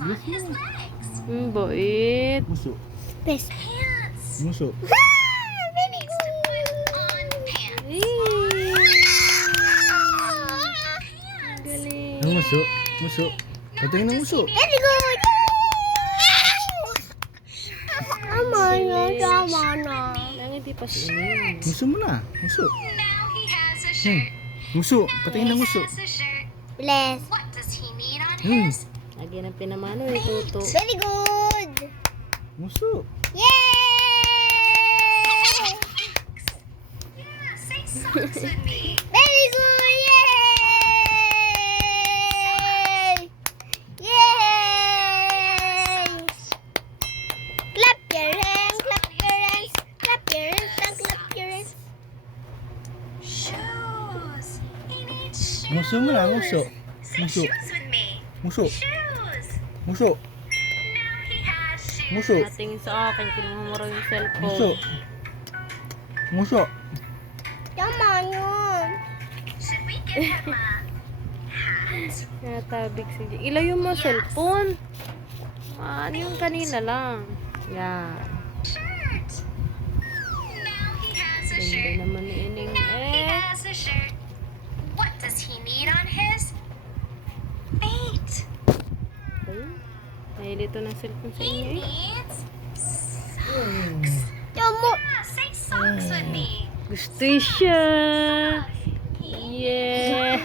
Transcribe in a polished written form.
on his legs. Bait. Muso. Best. Pants. Muso. He needs to put on pants. Galing. Ang muso. Muso. Patingin ng muso. Very good. Tama na, tama na. Nang hindi pa siya. Muso mo na. Muso. Now he has a shirt. Muso. Patingin ng muso. He has a shirt. Bless. What does he need on Hmm. his? Lagi ng pinamano ni Toto. Very good. Muso. Yay! Yeah, say socks with me. Very good. Yay! Yay! Clap your hands, clap your hands, clap your hands, and clap your hands. Shoes. He needs shoes. Muso mo na. Muso. Say Muso. shoes with me. Muso. Shoes. Muso. Now he has shoes. Muso. Natingin sa akin, kinuha mo raw yung Muso. cellphone. Muso. Tama yun. Should we give him a hat? Natabig si Jay. Ilayo mo ang cellphone. Ano yung kanina lang. Yan. Shirt. Now he has a Ganda shirt. naman ni Ining. Now he has a shirt. What does he need on his feet? Ayun. Nahilito ng cellphone sa He inyo eh. needs socks. Tama. Yeah, say socks with me. Gusto siya. Yeah.